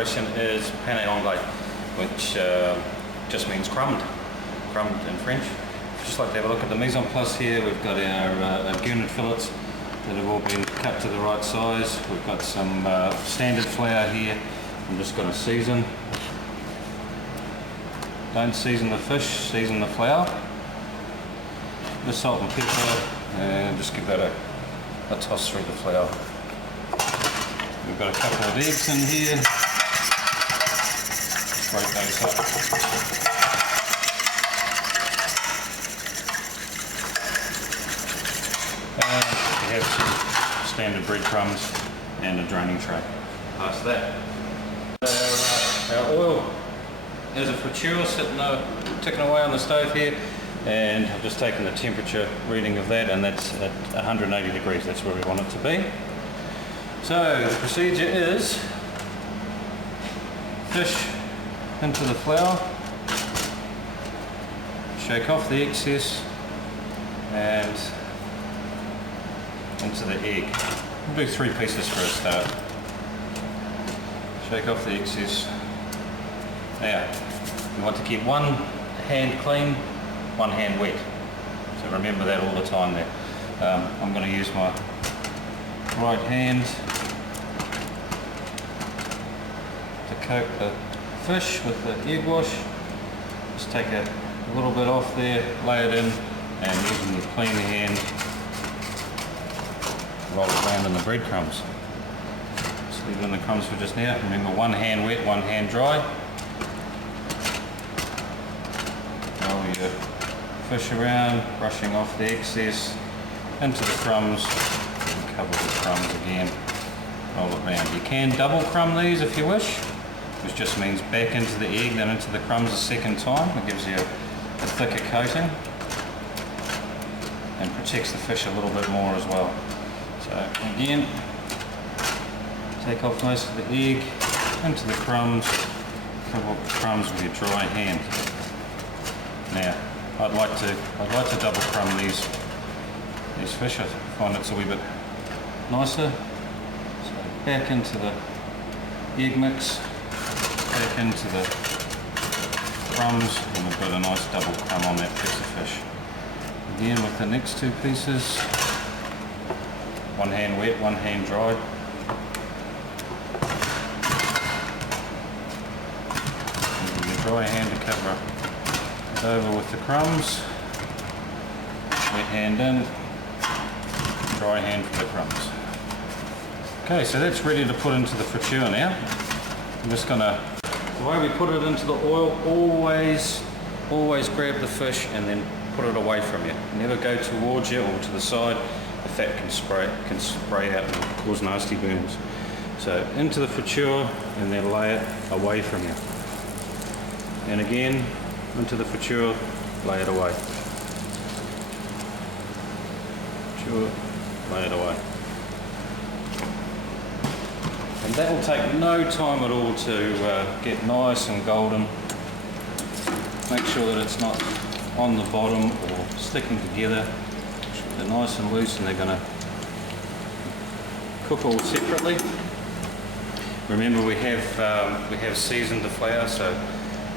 Expression is Pane anglaise, which just means crumbed in French. Just like to have a look at the Miseenplace here. We've got our gurnard fillets that have all been cut to the right size. We've got some standard flour here. I'm just going to season. Don't season the fish, season the flour. Just salt and pepper, and just give that a toss through the flour. We've got a couple of eggs in here. Break those up. And we have some standard breadcrumbs and a draining tray. Past that. Our oil is a friture sitting ticking away on the stove here, and I've just taken the temperature reading of that, and that's at 180 degrees. That's where we want it to be. So the procedure is fish into the flour, shake off the excess, and into the egg. We'll do 3 pieces for a start. Shake off the excess. Now, you want to keep one hand clean, one hand wet. So remember that all the time there. I'm going to use my right hand to coat the fish with the egg wash. Just take a little bit off there, lay it in, and using the clean hand, roll it around in the breadcrumbs. Just leave it in the crumbs for just now. Remember, one hand wet, one hand dry. Roll your fish around, brushing off the excess into the crumbs, and cover the crumbs again. Roll it around. You can double crumb these if you wish, which just means back into the egg, then into the crumbs a second time. It gives you a thicker coating and protects the fish a little bit more as well. So again, take off most of the egg, into the crumbs, cover the crumbs with your dry hand. Now, I'd like to double crumb these fish. I find it's a wee bit nicer. So back into the egg mix, back into the crumbs, and we've got a nice double crumb on that piece of fish. Again with the next 2 pieces, one hand wet, one hand dry. Using your dry hand to cover it over with the crumbs, wet hand in, dry hand for the crumbs. Okay, so that's ready to put into the friture now. I'm just gonna, the way we put it into the oil, always grab the fish and then put it away from you. Never go towards you or to the side. The fat can spray out and cause nasty burns. So into the friture and then lay it away from you. And again, into the friture, lay it away. Friture, lay it away. And that will take no time at all to get nice and golden. Make sure that it's not on the bottom or sticking together. They're nice and loose, and they're going to cook all separately. Remember, we have seasoned the flour, so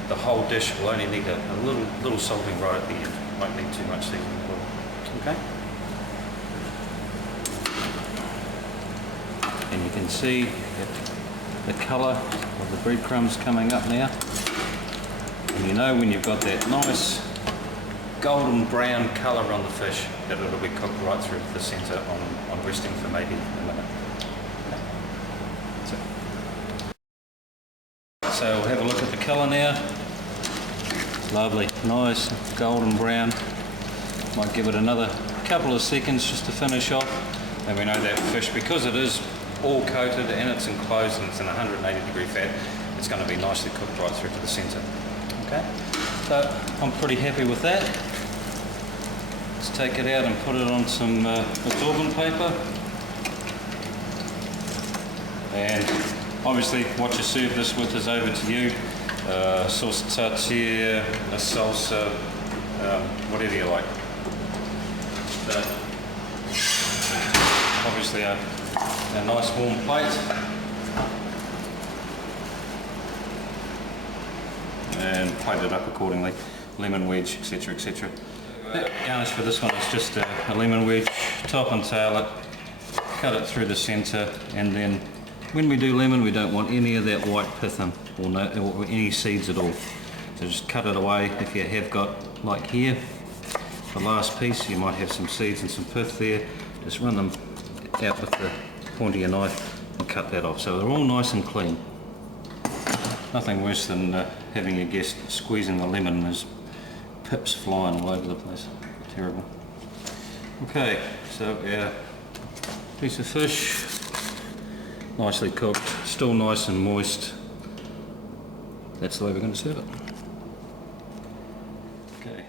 the whole dish will only need a little salting right at the end. Won't need too much seasoning at all. Okay. And you can see the colour of the breadcrumbs coming up now. And you know when you've got that nice golden brown colour on the fish, that it'll be cooked right through to the centre on resting for maybe a minute. Okay. So we'll have a look at the colour now. It's lovely, nice golden brown. Might give it another couple of seconds just to finish off. And we know that fish, because it is all coated and it's enclosed and it's in 180 degree fat, it's going to be nicely cooked right through to the centre. Okay, so I'm pretty happy with that. Let's take it out and put it on some absorbent paper. And obviously what you serve this with is over to you. Sauce tartare, a salsa, whatever you like. So, obviously a nice warm plate. and plate it up accordingly. Lemon wedge, etc, etc. The garnish for this one is just a lemon wedge, top and tail it, cut it through the centre, and then when we do lemon we don't want any of that white pith in, or any seeds at all. So just cut it away. If you have got, like here, the last piece, you might have some seeds and some pith there, just run them out with the point of your knife and cut that off. So they're all nice and clean. Nothing worse than having a guest squeezing the lemon and there's pips flying all over the place. Terrible. Okay, so our piece of fish, nicely cooked, still nice and moist. That's the way we're going to serve it. Okay,